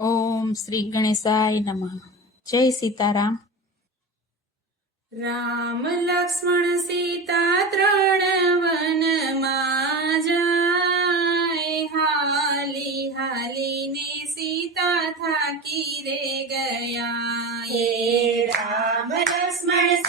ઓમ શ્રી ગણેશાય નમઃ જય સીતારામ રામ લક્ષ્મણ સીતા ત્રણ વનમાં જાય હાલી હાલીને સીતા થાકી રે ગયા હે રામ લક્ષ્મણ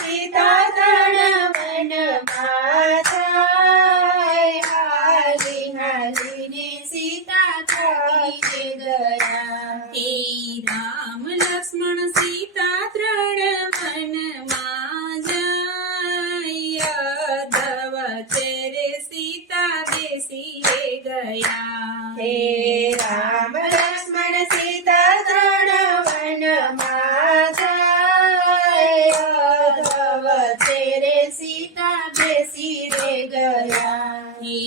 સીતા બેસી ગયા હે રામ લક્ષ્મણ સીતા ત્રણ વનમાં જાય વચ્ચે રે સીતા બેસી રે ગયા હે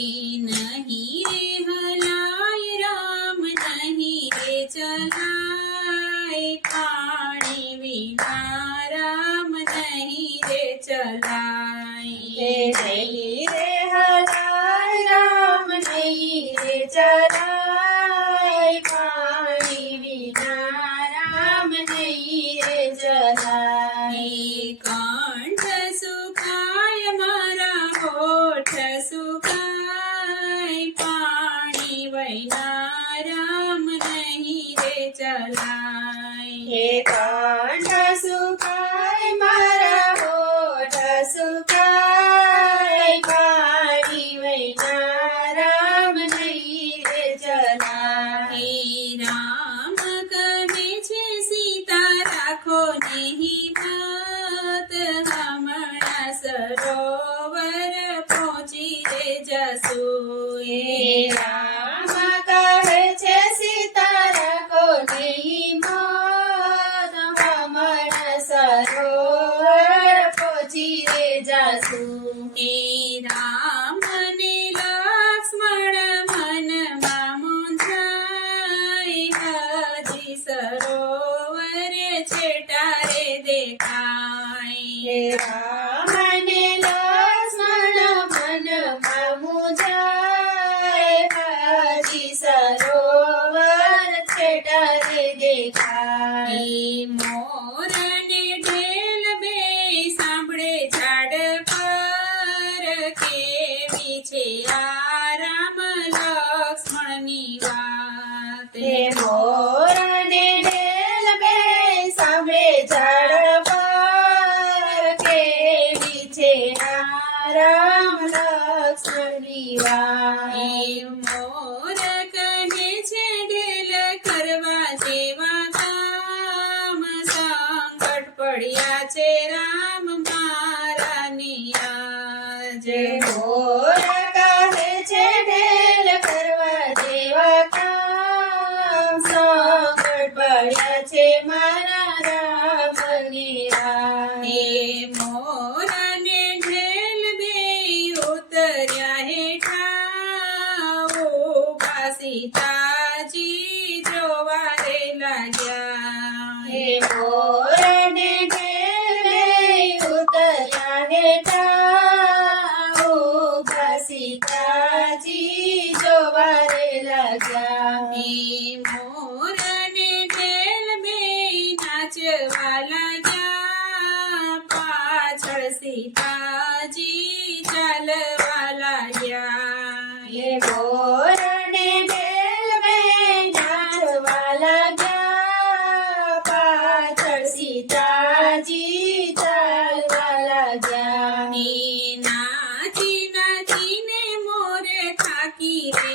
નહીં રે હલાય રામ નહીં રે ચલાય પાણી વિના રામ નહીં રે ચલાય चलाय हे कांड सुखाय मारा होठ सुखाय राम नहीं रे राम कहे छे सीता राखो नहीं मत रमणा सरोवर रे जसो राम સરોવર પહોંચી રે જાસુ. હે રામ ને લક્ષ્મણ મનમાં મૂંઝાય હજી સરોવરે છેટારે હે દેખાય. રામ ને લક્ષ્મણ મનમાં મુજાય હજી સરોવર છેટારે દેખાય. મોર લક્ષ્મણની વાત એ મોર કહે છે ઢેલ કરવા જેવા કામ સંકટ પડ્યા છે રામ મારા નિયાજ જે મોર કહે છે ઢેલ કરવા જેવા કામ સંકટ પડ્યા છે મારા રામની રાહ. ये मोरन जले उतर ओ घसीता जी जो वर लगा ये मोरन जल में नाच वाला जा सीता जी चल वाला या ये मोर aquí,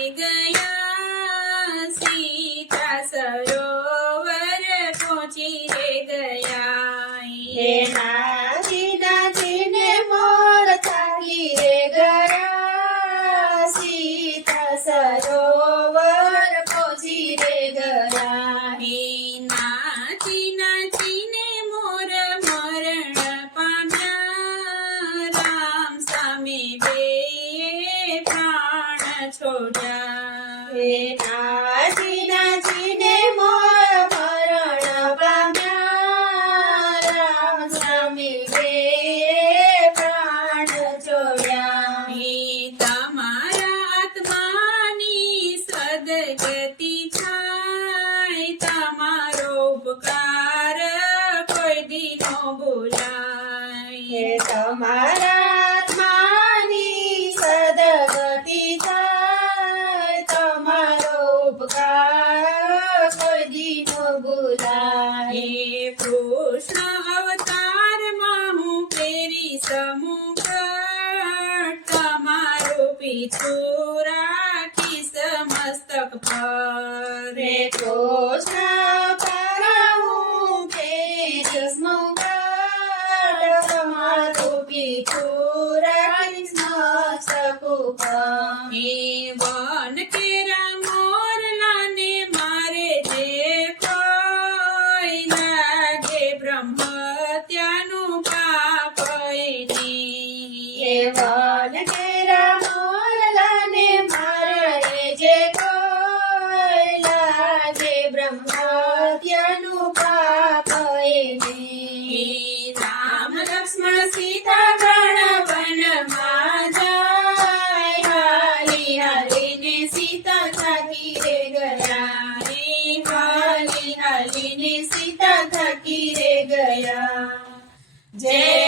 પીછું રાખી સમસ્તક પર રે કૃષ્ણ પર હું તેજસ્મું કાઢ મારું પીછું રાખી સમસ્તક પર એ વન લાગે બ્રહ્મત્યનું પાપ એને. રામ લક્ષ્મણ સીતા ગણ વનમાં જાય હાલી હાલીને સીતા થાકી રે ગયા રે હાલી હાલીને સીતા થાકી રે ગયા જય